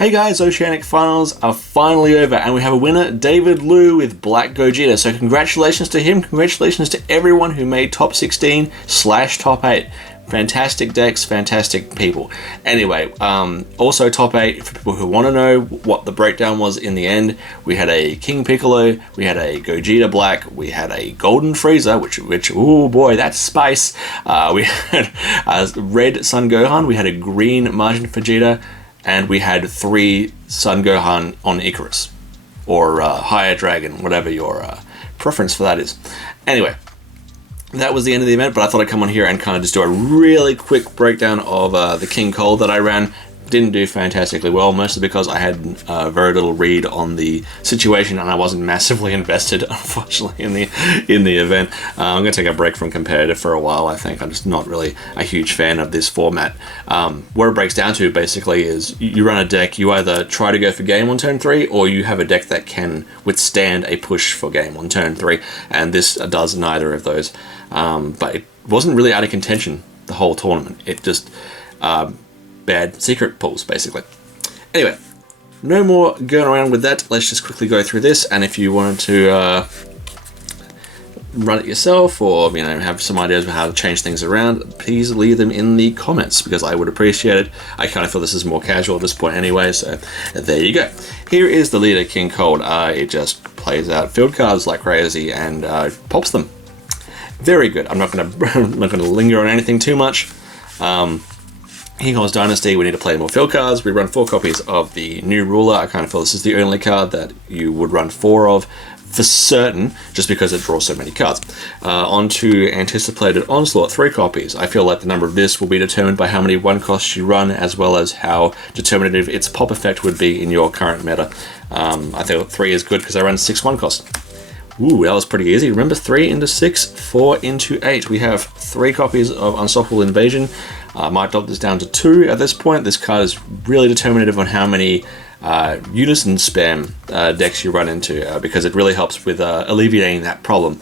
Hey guys, Oceanic Finals are finally over and we have a winner, David Liu with Black Gogeta. So congratulations to him, congratulations to everyone who made top 16/top 8. Fantastic decks, fantastic people. Anyway, also top 8, for people who want to know what the breakdown was in the end, we had a King Piccolo, we had a Gogeta Black, we had a Golden Frieza, which oh boy, that's spice. We had a Red Sun Gohan, we had a Green Majin Vegeta, and we had 3 Sun Gohan on Icarus, or Higher Dragon, whatever your preference for that is. Anyway, that was the end of the event, but I thought I'd come on here and kind of just do a really quick breakdown of the King Cold that I ran. Didn't do fantastically well, mostly because I had very little read on the situation and I wasn't massively invested, unfortunately, in the event. I'm going to take a break from competitive for a while, I think. I'm just not really a huge fan of this format. What it breaks down to, basically, is you run a deck, you either try to go for game on turn 3, or you have a deck that can withstand a push for game on turn 3, and this does neither of those. But it wasn't really out of contention the whole tournament. It just... bad secret pulls, basically. Anyway, no more going around with that. Let's just quickly go through this, and if you wanted to run it yourself, or have some ideas of how to change things around, please leave them in the comments, because I would appreciate it. I kind of feel this is more casual at this point anyway, so there you go. Here is the leader, King Cold. It just plays out field cards like crazy and pops them. Very good. I'm not going to linger on anything too much. King Cold's Dynasty, we need to play more field cards. We run 4 copies of the New Ruler. I kind of feel this is the only card that you would run 4 of for certain, just because it draws so many cards. On to Anticipated Onslaught, 3 copies. I feel like the number of this will be determined by how many 1-costs you run, as well as how determinative its pop effect would be in your current meta. I think 3 is good because I run 6 1-costs. Ooh, that was pretty easy. Remember, 3 into 6, 4 into 8. We have 3 copies of Unstoppable Invasion. I might drop this down to 2 at this point. This card is really determinative on how many unison spam decks you run into, because it really helps with alleviating that problem.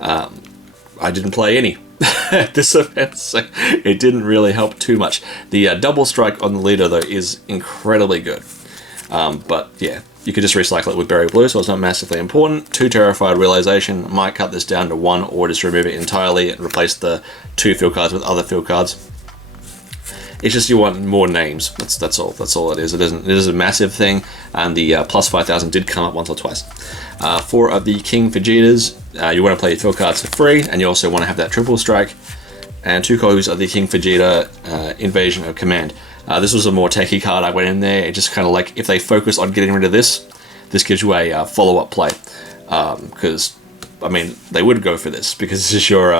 I didn't play any at this event, so it didn't really help too much. The double strike on the leader, though, is incredibly good. But yeah, you could just recycle it with Berry Blue, so it's not massively important. 2 Terrified Realization, might cut this down to 1, or just remove it entirely and replace the 2 field cards with other field cards. It's just you want more names. That's all it is. It is a massive thing, and the plus 5,000 did come up once or twice. 4 of the King Vegetas. You want to play your field cards for free, and you also want to have that triple strike. And 2 copies of the King Vegeta Invasion of Command. This was a more techie card. I went in there. It just kind of like, if they focus on getting rid of this gives you a follow-up play. Because I mean, they would go for this because this is your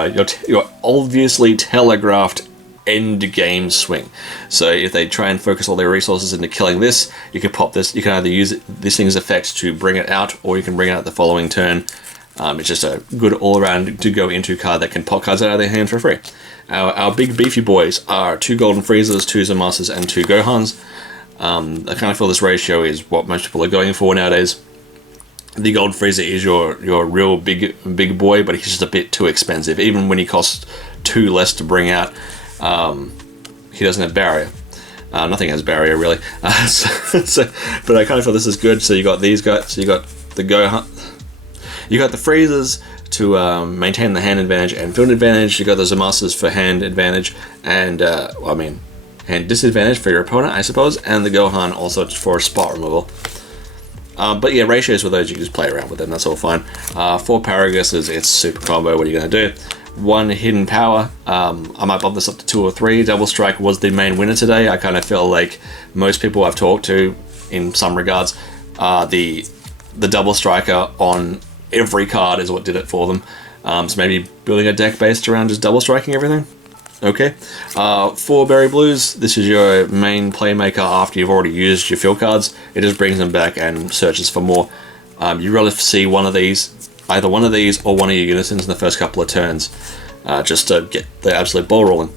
obviously telegraphed end game swing. So if they try and focus all their resources into killing this, you can pop this. You can either use this thing's effects to bring it out, or you can bring it out the following turn. It's just a good all-around to go into card that can pop cards out of their hand for free. Our big beefy boys are 2 Golden Friezas, 2 Zamazas, and 2 Gohans. I kind of feel this ratio is what most people are going for nowadays. The Golden Frieza is your real big boy, but he's just a bit too expensive. Even when he costs 2 less to bring out, he doesn't have barrier. Nothing has barrier, really. But I kind of feel this is good. So you got these guys. So you got the Gohan. You got the Friezas to maintain the hand advantage and field advantage. You got the Zamazas for hand advantage and hand disadvantage for your opponent, I suppose. And the Gohan also for spot removal. But yeah, ratios with those, you can just play around with them. That's all fine. 4 Paraguses, it's super combo. What are you going to do? 1 Hidden Power. I might bump this up to 2 or 3. Double Strike was the main winner today. I kind of feel like most people I've talked to, in some regards, the Double Striker on every card is what did it for them. So maybe building a deck based around just double striking everything. Okay. 4 Berry Blues. This is your main playmaker after you've already used your field cards. It just brings them back and searches for more. You really see either one of these or one of your unisons in the first couple of turns, just to get the absolute ball rolling.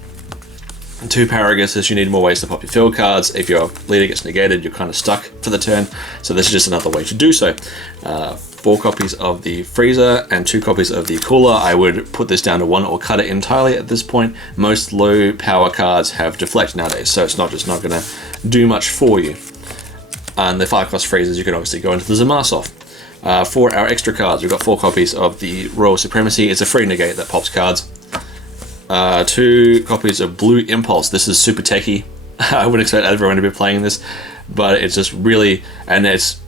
2 Paraguses, you need more ways to pop your field cards. If your leader gets negated, you're kind of stuck for the turn. So this is just another way to do so. 4 copies of the Frieza and 2 copies of the Cooler. I would put this down to 1 or cut it entirely at this point. Most low power cards have deflect nowadays, so it's not going to do much for you. And the 5-cost freezers, you can obviously go into the Zamasov. For our extra cards, we've got 4 copies of the Royal Supremacy. It's a free negate that pops cards. 2 copies of Blue Impulse. This is super techy. I would expect everyone to be playing this, but it's just really, and it's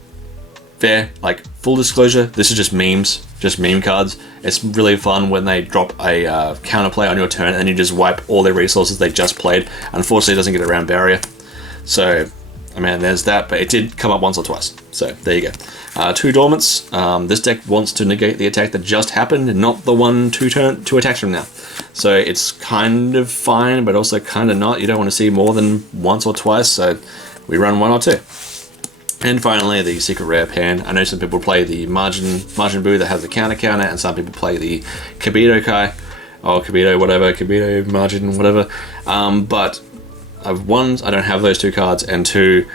fair, like, full disclosure, this is just memes, just meme cards. It's really fun when they drop a counterplay on your turn and you just wipe all their resources they just played. Unfortunately, it doesn't get around barrier. So, I mean, there's that, but it did come up once or twice. So, there you go. 2 Dormants. This deck wants to negate the attack that just happened, not the one 2 attacks from now. So, it's kind of fine, but also kind of not. You don't want to see more than once or twice, so we run 1 or 2. And finally, the Secret Rare Pan. I know some people play the Margin Boo that has the counter, and some people play the Kibito Kai, or Kibito whatever, Kibito Margin whatever. But one, I don't have those 2 cards, and 2,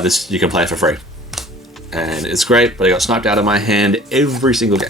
this you can play for free. And it's great, but I got sniped out of my hand every single game.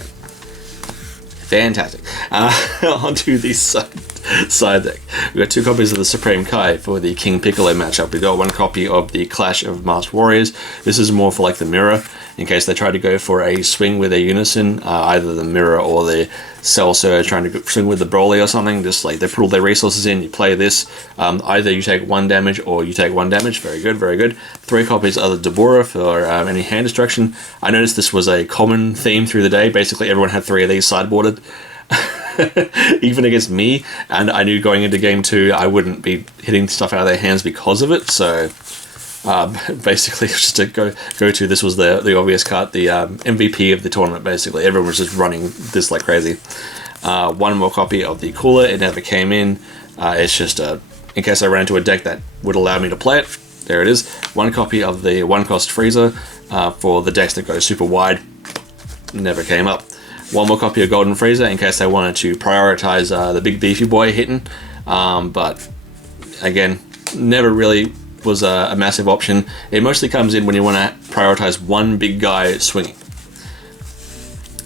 Fantastic. Onto the side deck. We've got 2 copies of the Supreme Kai for the King Piccoilo matchup. We've got 1 copy of the Clash of Masked Warriors. This is more for like the mirror, in case they try to go for a swing with a unison, either the mirror or the Cell Surge trying to swing with the Broly or something. Just like they put all their resources in, you play this. Either you take 1 damage or you take 1 damage. Very good, very good. 3 copies of the Dabura for any hand destruction. I noticed this was a common theme through the day. Basically, everyone had 3 of these sideboarded. Even against me, and I knew going into game 2 I wouldn't be hitting stuff out of their hands because of it, so basically just to go to, this was the obvious card, the MVP of the tournament. Basically everyone was just running this like crazy. 1 more copy of the Cooler. It never came in. It's just in case I ran into a deck that would allow me to play it. There it is. 1 copy of the 1-cost Freezer for the decks that go super wide. Never came up. 1 more copy of Golden Freezer in case they wanted to prioritize the big beefy boy hitting, but again, never really was a massive option. It mostly comes in when you want to prioritize 1 big guy swinging.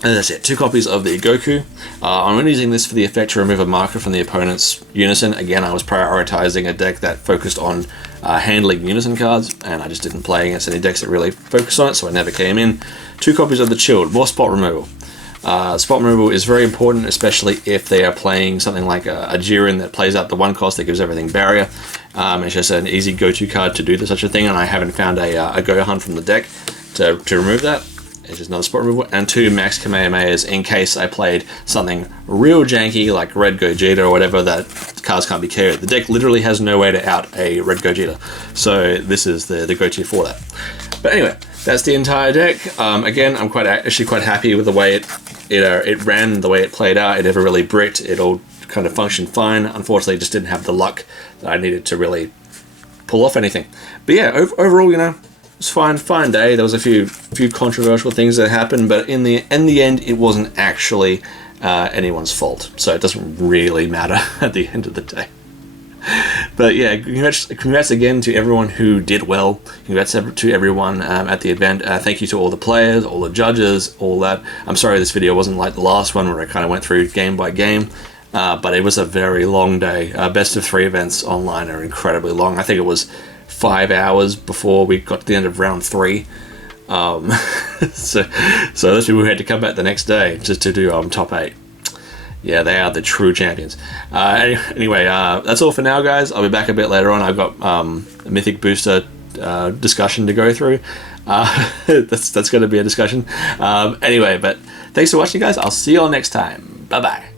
And that's it. 2 copies of the Goku. I'm only using this for the effect to remove a marker from the opponent's Unison. Again, I was prioritizing a deck that focused on handling Unison cards, and I just didn't play against any decks that really focused on it, so it never came in. 2 copies of the Chilled. More spot removal. Spot removal is very important, especially if they are playing something like a Jiren that plays out the 1 cost that gives everything barrier. It's just an easy go-to card to do such a thing, and I haven't found a Gohan from the deck to remove that. It's just another spot removal. And 2 Max Kamehamehas in case I played something real janky like Red Gogeta or whatever that cards can't be carried. The deck literally has no way to out a Red Gogeta, so this is the go-to for that. But anyway, that's the entire deck. Again, I'm actually quite happy with the way it ran, the way it played out. It never really bricked. It all kind of functioned fine. Unfortunately, just didn't have the luck that I needed to really pull off anything. But yeah, overall, you know, it was fine day. There was a few controversial things that happened, but in the end, it wasn't actually anyone's fault. So it doesn't really matter at the end of the day. But yeah, congrats again to everyone who did well. Congrats to everyone at the event. Thank you to all the players, all the judges, all that. I'm sorry this video wasn't like the last one where I kind of went through game by game, but it was a very long day. Best of 3 events online are incredibly long. I think it was 5 hours before we got to the end of round 3. So those people who had to come back the next day just to do top 8. Yeah, they are the true champions. Anyway, that's all for now, guys. I'll be back a bit later on. I've got a Mythic Booster discussion to go through. That's going to be a discussion. Anyway, but thanks for watching, guys. I'll see you all next time. Bye-bye.